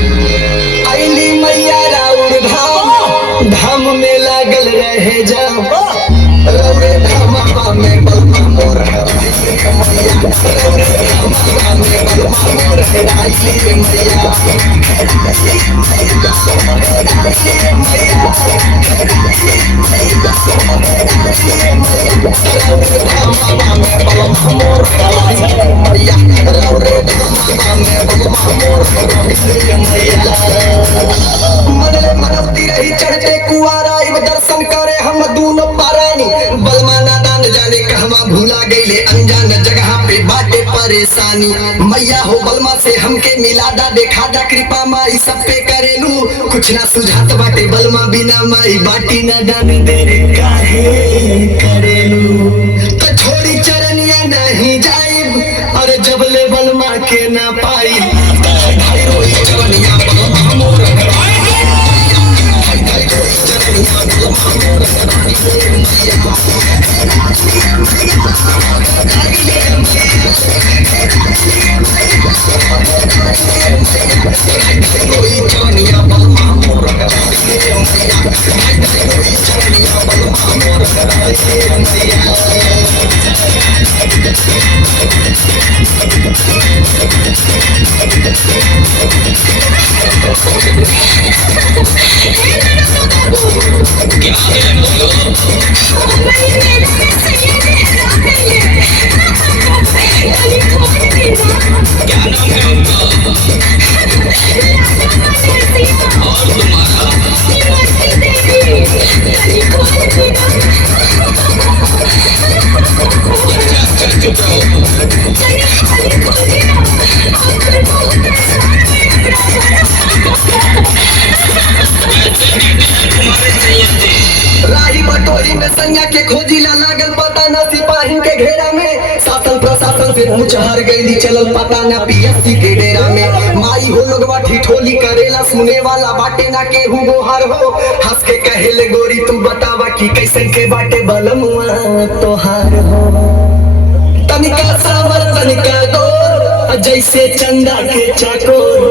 आईली मैया राउर धाम धाम में लागल रहे जाओ रौरे धामा में बलमा मोर मैया रौरे धामा में बलमा मोर आईली मैया मनले मनौती रही चढ़ते कुआरा दर्शन करे हम दूनो पारानी बलमा नादान जाने कहवा भूला गईले अनजान जगह पे बाटे परेशानी मैया हो बलमा से हमके मिला दा देखा दा कृपा माई सब पे करेलू कुछ ना सुझात बाटे बलमा बिना माई बाटी ना दान देर काहे करेलू तो छोड़ी चरनिया नहीं जाइब और जब ले बलमा के ना पाई भाई रोई चरनिया बलमा मोर राही बटोरी में सैया के खोजी ला लागल पता न सिपाही के घेरा में शासन प्रशासन से मुँह चढ़ गई चलल पता न पीएससी के डेरा में माई हो लोगवा ठिठोली करेला सुने वाला बाटे ना केहू गोहार हो हंस के कहेले गोरी तू बतावा कि कैसन के बाटे बलमुआ तोहार हो तनिका सावर तनिका गोर जैसे चंदा के चकोर।